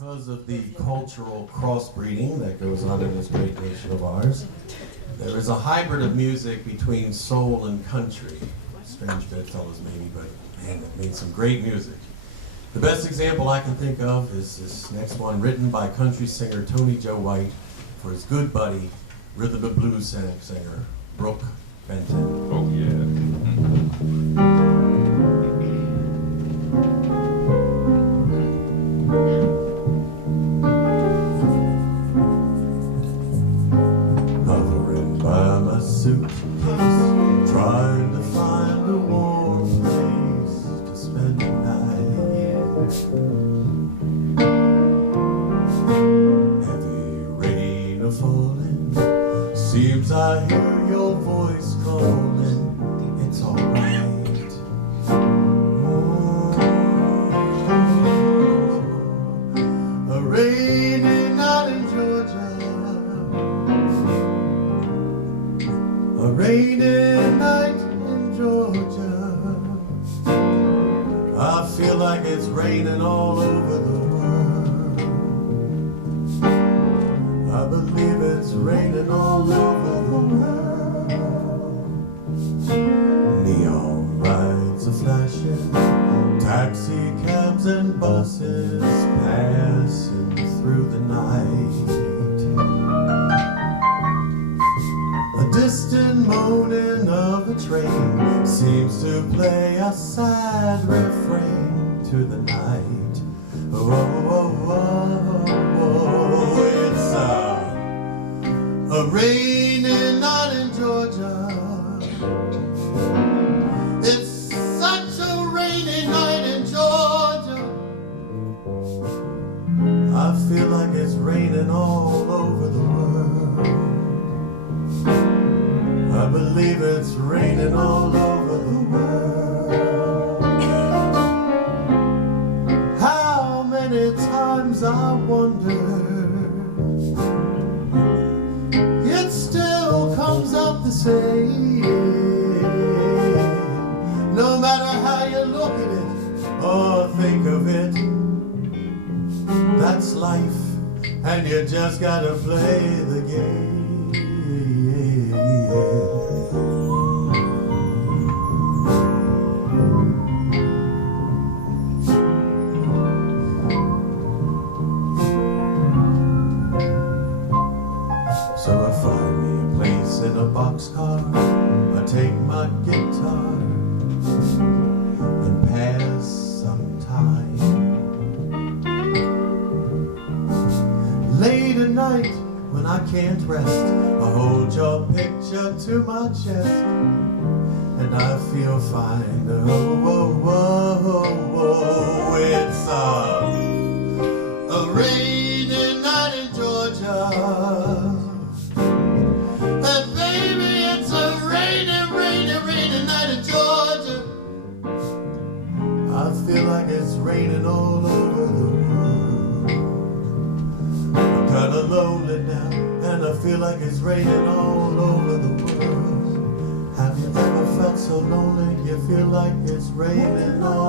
because of the cultural crossbreeding that goes on in this great nation of ours, there is a hybrid of music between soul and country. Strange bedfellows maybe, but man, it made some great music. The best example I can think of is this next one, written by country singer Tony Joe White for his good buddy, rhythm and blues singer Brooke Benton. Oh yeah. Hovering by my suitcase, trying to find a warm place to spend the night. Heavy rain a falling, seems I hear your voice calling. It's alright. A rainy night in Georgia. A rainy night in Georgia. I feel like it's raining all over the world. I believe it's raining all over the world. Neon lights are flashing, taxi cabs and buses passing through the night. A distant moaning of a train seems to play a sad refrain to the night. Oh, oh, oh, oh, it's a rainy night in Georgia. It's such a rainy night in Georgia. I feel like it's raining all over the world. I believe it's raining all over the world. How many times I wondered, it still comes out the same. No matter how you look at it or think of it, that's life, and you just gotta play the game. So I find me a place in a boxcar, I take my guitar and pass some time. Late at night when I can't rest, I hold your picture to my chest and I feel fine. Oh, oh, oh, oh, it's a rainy night in Georgia. And baby, it's a rainy, rainy, rainy night in Georgia. I feel like it's raining all over the world. I'm kinda lonely now, and I feel like it's raining all over the world. Have you ever felt so lonely you feel like it's raining all